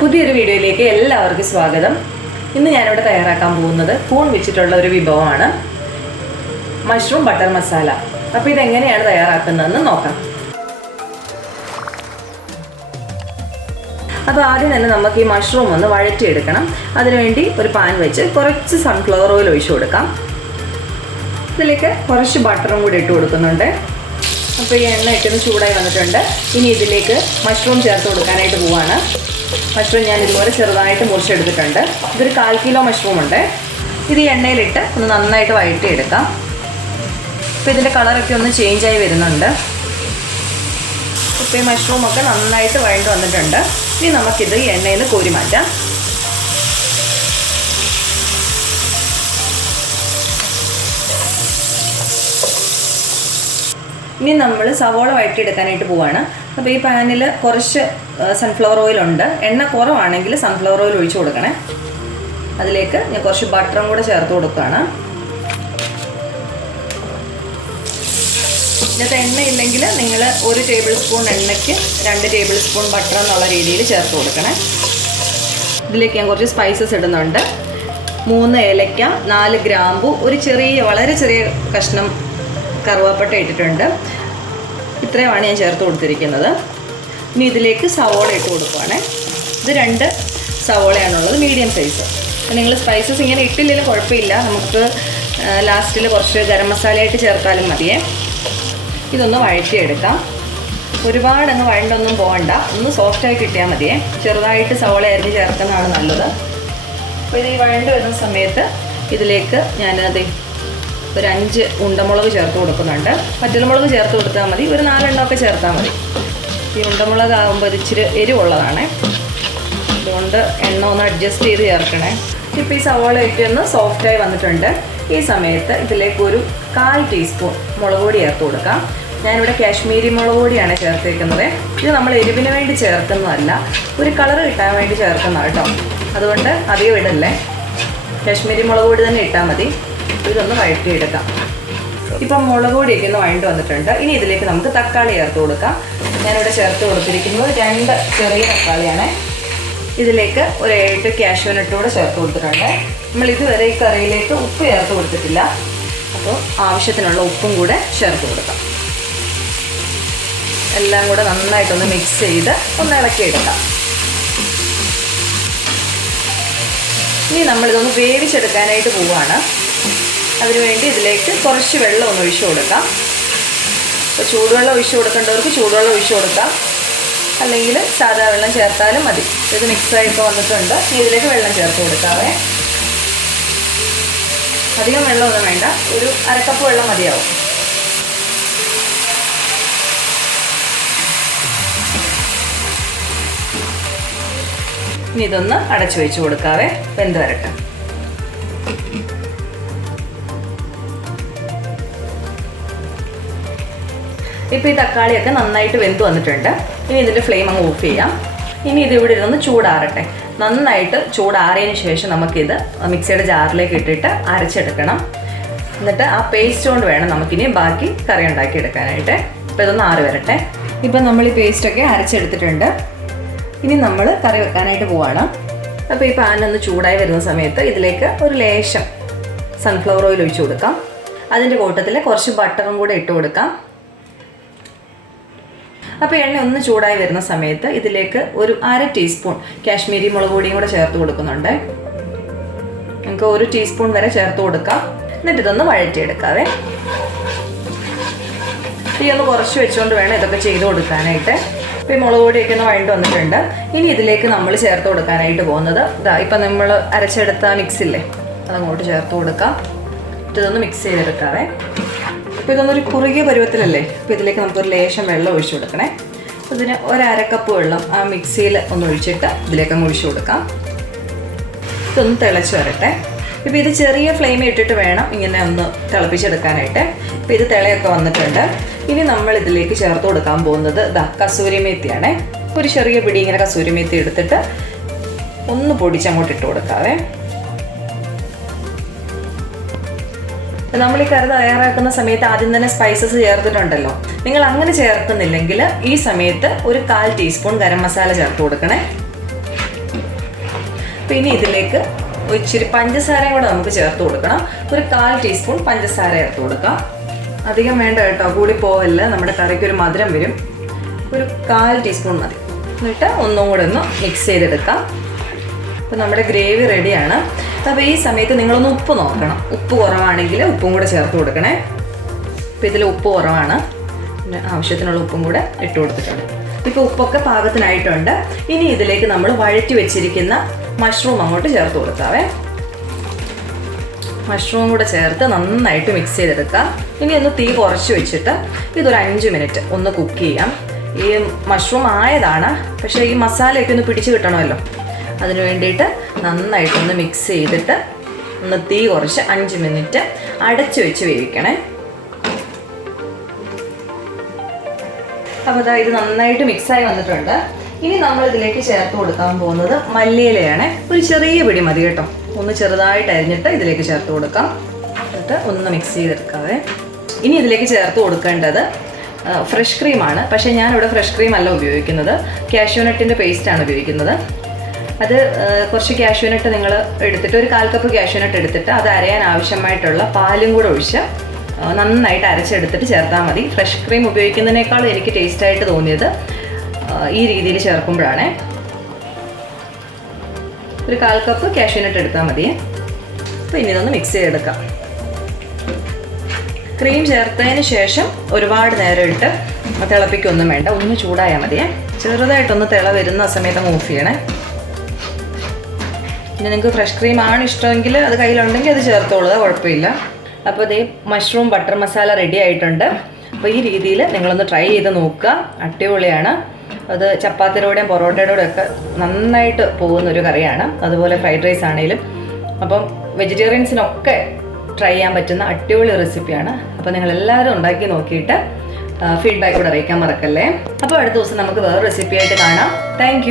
പുതിയൊരു വീഡിയോയിലേക്ക് എല്ലാവർക്കും സ്വാഗതം. ഇന്ന് ഞാനിവിടെ തയ്യാറാക്കാൻ പോകുന്നത് കൂൺ വെച്ചിട്ടുള്ള ഒരു വിഭവമാണ്, മഷ്റൂം ബട്ടർ മസാല. അപ്പോൾ ഇതെങ്ങനെയാണ് തയ്യാറാക്കുന്നതെന്ന് നോക്കാം. അപ്പോൾ ആദ്യം തന്നെ നമുക്ക് ഈ മഷ്റൂം ഒന്ന് വഴറ്റിയെടുക്കണം. അതിനുവേണ്ടി ഒരു പാൻ വെച്ച് കുറച്ച് സൺഫ്ലവർ ഓയിൽ ഒഴിച്ചു കൊടുക്കാം. ഇതിലേക്ക് കുറച്ച് ബട്ടറും കൂടി ഇട്ട് കൊടുക്കുന്നുണ്ട്. അപ്പോൾ ഈ എണ്ണ ഇട്ടൊന്ന് ചൂടായി വന്നിട്ടുണ്ട്. ഇനി ഇതിലേക്ക് മഷ്റൂം ചേർത്ത് കൊടുക്കാനായിട്ട് പോവാണ്. മഷ്റൂം ഞാൻ ഇതുപോലെ ചെറുതായിട്ട് മുറിച്ചെടുത്തിട്ടുണ്ട്. ഇതൊരു 1/4 കിലോ മഷ്റൂം ഉണ്ട്. ഇത് ഈ എണ്ണയിലിട്ട് ഒന്ന് നന്നായിട്ട് വഴറ്റിയെടുക്കാം. അപ്പോൾ ഇതിൻ്റെ കളറൊക്കെ ഒന്ന് ചേഞ്ചായി വരുന്നുണ്ട്. ഇപ്പോൾ ഈ മഷ്റൂമൊക്കെ നന്നായിട്ട് വഴണ്ട് വന്നിട്ടുണ്ട്. ഇനി നമുക്കിത് ഈ എണ്ണയിൽ നിന്ന് കോരി മാറ്റാം. ഇനി നമ്മൾ സവോള വഴറ്റിയെടുക്കാനായിട്ട് പോവാണ്. അപ്പോൾ ഈ പാനിൽ കുറച്ച് സൺഫ്ലവർ ഓയിലുണ്ട്. എണ്ണ കുറവാണെങ്കിൽ സൺഫ്ലവർ ഓയിൽ ഒഴിച്ചു കൊടുക്കണേ. അതിലേക്ക് ഞാൻ കുറച്ച് ബട്ടറും കൂടെ ചേർത്ത് കൊടുക്കുകയാണ്. ഇതിനകത്ത് എണ്ണ ഇല്ലെങ്കിൽ നിങ്ങൾ 1 ടേബിൾ സ്പൂൺ എണ്ണയ്ക്ക് 2 ടേബിൾ സ്പൂൺ ബട്ടർ എന്നുള്ള രീതിയിൽ ചേർത്ത് കൊടുക്കണേ. ഇതിലേക്ക് ഞാൻ കുറച്ച് സ്പൈസസ് ഇടുന്നുണ്ട്. 3 ഏലക്ക, 4 ഗ്രാമ്പു, ഒരു വളരെ ചെറിയ കഷ്ണം കറുവാപ്പട്ട ഇട്ടിട്ടുണ്ട്. ഇത്രയുമാണ് ഞാൻ ചേർത്ത് കൊടുത്തിരിക്കുന്നത്. ഇനി ഇതിലേക്ക് സവോള ഇട്ട് കൊടുക്കുകയാണ്. ഇത് 2 സവോളയാണുള്ളത്, മീഡിയം സൈസ്. നിങ്ങൾ സ്പൈസസ് ഇങ്ങനെ ഇട്ടില്ലെങ്കിലും കുഴപ്പമില്ല, നമുക്ക് ലാസ്റ്റിൽ കുറച്ച് ഗരം മസാലയായിട്ട് ചേർത്താലും മതിയേ. ഇതൊന്ന് വഴറ്റിയെടുക്കാം. ഒരുപാടങ്ങ് വഴണ്ടൊന്നും പോകണ്ട, ഒന്ന് സോഫ്റ്റായി കിട്ടിയാൽ മതിയേ. ചെറുതായിട്ട് സവോള അരിഞ്ഞ് ചേർക്കുന്നതാണ് നല്ലത്. അപ്പോൾ ഇത് ഈ വഴണ്ട് വരുന്ന സമയത്ത് ഇതിലേക്ക് ഞാനത് ഒരു 5 ഉണ്ടമുളക് ചേർത്ത് കൊടുക്കുന്നുണ്ട്. വറ്റൽമുളക് ചേർത്ത് കൊടുത്താൽ മതി, ഒരു 4 എണ്ണമൊക്കെ ചേർത്താൽ മതി. ഈ ഉണ്ടമുളക് ആകുമ്പോൾ ഇത് ഇച്ചിരി എരിവുള്ളതാണ്, അതുകൊണ്ട് എണ്ണ ഒന്ന് അഡ്ജസ്റ്റ് ചെയ്ത് ചേർക്കണേ. ഇപ്പോൾ ഈ സവാള ഇട്ട് ഒന്ന് സോഫ്റ്റായി വന്നിട്ടുണ്ട്. ഈ സമയത്ത് ഇതിലേക്ക് ഒരു 1/4 ടീസ്പൂൺ മുളക് പൊടി ചേർത്ത് കൊടുക്കാം. ഞാനിവിടെ കാശ്മീരി മുളക് പൊടിയാണ് ചേർത്തേക്കുന്നത്. ഇത് നമ്മൾ എരിവിന് വേണ്ടി ചേർക്കുന്നതല്ല, ഒരു കളർ കിട്ടാൻ വേണ്ടി ചേർക്കുന്നതാണ് കേട്ടോ. അതുകൊണ്ട് അധികം ഇടല്ലേ, കാശ്മീരി മുളക് പൊടി തന്നെ ഇട്ടാൽ മതി. ഇതൊന്ന് വഴറ്റിയെടുക്കാം. ഇപ്പം മുളക് പൊടിയൊക്കെ ഒന്ന് വഴണ്ട് വന്നിട്ടുണ്ട്. ഇനി ഇതിലേക്ക് നമുക്ക് തക്കാളി ചേർത്ത് കൊടുക്കാം. ഞാനിവിടെ ചേർത്ത് കൊടുത്തിരിക്കുന്നത് 2 ചെറിയ തക്കാളിയാണ്. ഇതിലേക്ക് ഒരു 7 കാഷ്യൂ നട്ട് കൂടെ ചേർത്ത് കൊടുത്തിട്ടുണ്ട്. നമ്മൾ ഇതുവരെ ഈ കറിയിലേക്ക് ഉപ്പ് ചേർത്ത് കൊടുത്തിട്ടില്ല, അപ്പോൾ ആവശ്യത്തിനുള്ള ഉപ്പും കൂടെ ചേർത്ത് കൊടുക്കാം. എല്ലാം കൂടെ നന്നായിട്ടൊന്ന് മിക്സ് ചെയ്ത് ഒന്ന് ഇളക്കിയെടുക്കാം. ഇനി നമ്മളിതൊന്ന് വേവിച്ചെടുക്കാനായിട്ട് പോവുകയാണ്. അതിനുവേണ്ടി ഇതിലേക്ക് കുറച്ച് വെള്ളം ഒന്ന് ഒഴിച്ചു കൊടുക്കാം. അപ്പോൾ ചൂടുവെള്ളം ഒഴിച്ചു കൊടുക്കേണ്ടവർക്ക് ചൂടുവെള്ളം ഒഴിച്ചു കൊടുക്കാം, അല്ലെങ്കിൽ സാധാ വെള്ളം ചേർത്താലും മതി. ഇത് മിക്സായിട്ട് വന്നിട്ടുണ്ട്. ഇനി ഇതിലേക്ക് വെള്ളം ചേർത്ത് കൊടുക്കാവേ. അധികം വെള്ളമൊന്നും വേണ്ട, ഒരു 1/2 കപ്പ് വെള്ളം മതിയാവും. ഇനി ഇതൊന്ന് അടച്ചു വെച്ച് കൊടുക്കാവേ, വെന്ത് വരട്ടെ. ഇപ്പോൾ ഈ തക്കാളിയൊക്കെ നന്നായിട്ട് വെന്ത് വന്നിട്ടുണ്ട്. ഇനി ഇതിൻ്റെ ഫ്ലെയിം അങ്ങ് ഓഫ് ചെയ്യാം. ഇനി ഇത് ഇവിടെ ഇരുന്ന് ചൂടാറട്ടെ. നന്നായിട്ട് ചൂടാറിയതിന് ശേഷം നമുക്കിത് മിക്സിയുടെ ജാറിലേക്ക് ഇട്ടിട്ട് അരച്ചെടുക്കണം. എന്നിട്ട് ആ പേസ്റ്റ് കൊണ്ട് വേണം നമുക്കിനി ബാക്കി കറി ഉണ്ടാക്കിയെടുക്കാനായിട്ട്. ഇപ്പോൾ ഇതൊന്ന് ആറി വരട്ടെ. ഇപ്പം നമ്മൾ ഈ പേസ്റ്റൊക്കെ അരച്ചെടുത്തിട്ടുണ്ട്. ഇനി നമ്മൾ കറി വെക്കാനായിട്ട് പോവാണ്. അപ്പോൾ ഈ പാനൊന്ന് ചൂടായി വരുന്ന സമയത്ത് ഇതിലേക്ക് ഒരു ലേശം സൺഫ്ലവർ ഓയിൽ ഒഴിച്ചു കൊടുക്കാം. അതിൻ്റെ കൂട്ടത്തിൽ കുറച്ച് ബട്ടറും കൂടെ ഇട്ട് കൊടുക്കാം. അപ്പോൾ എണ്ണ ഒന്ന് ചൂടായി വരുന്ന സമയത്ത് ഇതിലേക്ക് ഒരു 1/2 ടീസ്പൂൺ കാശ്മീരി മുളക് പൊടിയും കൂടെ ചേർത്ത് കൊടുക്കുന്നുണ്ട്. നമുക്ക് 1 ടീസ്പൂൺ വരെ ചേർത്ത് കൊടുക്കാം. എന്നിട്ട് ഇതൊന്ന് വഴറ്റിയെടുക്കാവേ. ഈ ഒന്ന് കുറച്ച് വെച്ചുകൊണ്ട് വേണം ഇതൊക്കെ ചെയ്ത് കൊടുക്കാനായിട്ട്. ഇപ്പോൾ ഈ മുളക് പൊടിയൊക്കെ ഒന്ന് വഴണ്ട് വന്നിട്ടുണ്ട്. ഇനി ഇതിലേക്ക് നമ്മൾ ചേർത്ത് കൊടുക്കാനായിട്ട് പോകുന്നത് ഇപ്പം നമ്മൾ അരച്ചെടുത്ത മിക്സില്ലേ, അതങ്ങോട്ട് ചേർത്ത് കൊടുക്കാം. ഇതൊന്ന് മിക്സ് ചെയ്തെടുക്കാവേ. അപ്പോൾ ഇതൊന്നൊരു കുറുകിയ പരുവത്തിലല്ലേ, അപ്പോൾ ഇതിലേക്ക് നമുക്കൊരു ലേശം വെള്ളം ഒഴിച്ചു കൊടുക്കണേ. ഇതിന് 1/2 കപ്പ് വെള്ളം ആ മിക്സിയിൽ ഒന്ന് ഒഴിച്ചിട്ട് ഇതിലേക്ക് അങ്ങ് ഒഴിച്ചു കൊടുക്കാം. ഇതൊന്ന് തിളച്ച് വരട്ടെ. ഇപ്പോൾ ഇത് ചെറിയ ഫ്ലെയിമിൽ ഇട്ടിട്ട് വേണം ഇങ്ങനെ ഒന്ന് തിളപ്പിച്ചെടുക്കാനായിട്ട്. ഇപ്പോൾ ഇത് തിളയൊക്കെ വന്നിട്ടുണ്ട്. ഇനി നമ്മൾ ഇതിലേക്ക് ചേർത്ത് കൊടുക്കാൻ പോകുന്നത് കസൂരി മേത്തിയാണ്. ഒരു ചെറിയ പിടി ഇങ്ങനെ കസൂരി മേത്തി എടുത്തിട്ട് ഒന്ന് പൊടിച്ചങ്ങോട്ട് ഇട്ട് കൊടുക്കാവേ. നമ്മൾ ഈ കറി തയ്യാറാക്കുന്ന സമയത്ത് ആദ്യം തന്നെ സ്പൈസസ് ചേർത്തിട്ടുണ്ടല്ലോ. നിങ്ങൾ അങ്ങനെ ചേർക്കുന്നില്ലെങ്കിൽ ഈ സമയത്ത് ഒരു 1/4 ടീസ്പൂൺ ഗരം മസാല ചേർത്ത് കൊടുക്കണേ. അപ്പോൾ ഇനി ഇതിലേക്ക് ഇച്ചിരി പഞ്ചസാരയും കൂടെ നമുക്ക് ചേർത്ത് കൊടുക്കണം. ഒരു 1/4 ടീസ്പൂൺ പഞ്ചസാര ചേർത്ത് കൊടുക്കാം. അധികം വേണ്ട കേട്ടോ, കൂടി പോവല്ല, നമ്മുടെ കറിക്ക് ഒരു മധുരം വരും. ഒരു 1/4 ടീസ്പൂൺ മതി. എന്നിട്ട് ഒന്നും കൂടെ ഒന്ന് മിക്സ് ചെയ്തെടുക്കാം. അപ്പോൾ നമ്മുടെ ഗ്രേവി റെഡിയാണ്. അപ്പോൾ ഈ സമയത്ത് നിങ്ങളൊന്ന് ഉപ്പ് നോക്കണം. ഉപ്പ് കുറവാണെങ്കിൽ ഉപ്പും കൂടെ ചേർത്ത് കൊടുക്കണേ. അപ്പോൾ ഇതിൽ ഉപ്പ് കുറവാണ്, പിന്നെ ആവശ്യത്തിനുള്ള ഉപ്പും കൂടെ ഇട്ട് കൊടുത്തിട്ടുണ്ട്. ഇപ്പോൾ ഉപ്പൊക്കെ പാകത്തിനായിട്ടുണ്ട്. ഇനി ഇതിലേക്ക് നമ്മൾ വഴറ്റി വെച്ചിരിക്കുന്ന മഷ്റൂം അങ്ങോട്ട് ചേർത്ത് കൊടുക്കാവേ. മഷ്റൂം കൂടെ ചേർത്ത് നന്നായിട്ട് മിക്സ് ചെയ്തെടുക്കാം. ഇനി ഒന്ന് തീ കുറച്ച് വെച്ചിട്ട് ഇതൊരു 5 മിനിറ്റ് ഒന്ന് കുക്ക് ചെയ്യാം. ഈ മഷ്റൂം ആയതാണ്, പക്ഷേ ഈ മസാലയൊക്കെ ഒന്ന് പിടിച്ച് കിട്ടണമല്ലോ, അതിന് വേണ്ടിയിട്ട് നന്നായിട്ടൊന്ന് മിക്സ് ചെയ്തിട്ട് ഒന്ന് തീ കുറച്ച് 5 മിനിറ്റ് അടച്ച് വെച്ച് വേവിക്കണേ. അപ്പോൾ ഇത് നന്നായിട്ട് മിക്സായി വന്നിട്ടുണ്ട്. ഇനി നമ്മൾ ഇതിലേക്ക് ചേർത്ത് കൊടുക്കാൻ പോകുന്നത് മല്ലിയിലയാണ്. ഒരു ചെറിയ പിടി മതി കേട്ടോ, ഒന്ന് ചെറുതായിട്ട് അരിഞ്ഞിട്ട് ഇതിലേക്ക് ചേർത്ത് കൊടുക്കാം. എന്നിട്ട് ഒന്ന് മിക്സ് ചെയ്തെടുക്കാവേ. ഇനി ഇതിലേക്ക് ചേർത്ത് കൊടുക്കേണ്ടത് ഫ്രഷ് ക്രീമാണ്. പക്ഷേ ഞാനിവിടെ ഫ്രഷ് ക്രീം അല്ല ഉപയോഗിക്കുന്നത്, കാഷ്യൂ നട്ടിൻ്റെ പേസ്റ്റാണ് ഉപയോഗിക്കുന്നത്. അത് കുറച്ച് കാഷ്യൂ നട്ട് നിങ്ങൾ എടുത്തിട്ട് ഒരു 1/4 കപ്പ് കാഷ്യൂ നട്ട് എടുത്തിട്ട് അത് അരയാൻ ആവശ്യമായിട്ടുള്ള പാലും കൂടെ ഒഴിച്ച് നന്നായിട്ട് അരച്ചെടുത്തിട്ട് ചേർത്താൽ മതി. ഫ്രഷ് ക്രീം ഉപയോഗിക്കുന്നതിനേക്കാളും എനിക്ക് ടേസ്റ്റായിട്ട് തോന്നിയത് ഈ രീതിയിൽ ചേർക്കുമ്പോഴാണ്. ഒരു 1/4 കപ്പ് കാഷ്യൂ നട്ട് എടുത്താൽ മതി. അപ്പോൾ ഇനി ഇതൊന്ന് മിക്സ് ചെയ്തെടുക്കാം. ക്രീം ചേർത്തതിന് ശേഷം ഒരുപാട് നേരം ഇട്ട് തിളപ്പിക്കൊന്നും വേണ്ട, ഒന്ന് ചൂടായാൽ മതിയേ. ചെറുതായിട്ടൊന്ന് തിള വരുന്ന സമയത്ത് ഓഫ് ചെയ്യണേ. പിന്നെ നിങ്ങൾക്ക് ഫ്രഷ് ക്രീമാണ് ഇഷ്ടമെങ്കിൽ അത് കയ്യിലുണ്ടെങ്കിൽ അത് ചേർത്തോളുക, കുഴപ്പമില്ല. അപ്പോൾ ഇതേ മഷ്റൂം ബട്ടർ മസാല റെഡി ആയിട്ടുണ്ട്. അപ്പോൾ ഈ രീതിയിൽ നിങ്ങളൊന്ന് ട്രൈ ചെയ്ത് നോക്കുക, അടിപൊളിയാണ്. അത് ചപ്പാത്തിയോടെയും പൊറോട്ടയോടെയും ഒക്കെ നന്നായിട്ട് പോകുന്നൊരു കറിയാണ്. അതുപോലെ ഫ്രൈഡ് റൈസ് ആണെങ്കിലും. അപ്പം വെജിറ്റേറിയൻസിനൊക്കെ ട്രൈ ചെയ്യാൻ പറ്റുന്ന അടിപൊളി റെസിപ്പിയാണ്. അപ്പോൾ നിങ്ങളെല്ലാവരും ഉണ്ടാക്കി നോക്കിയിട്ട് ഫീഡ്ബാക്ക് കൂടെ അറിയിക്കാൻ മറക്കല്ലേ. അപ്പോൾ അടുത്ത ദിവസം നമുക്ക് വേറെ റെസിപ്പിയായിട്ട് കാണാം. താങ്ക്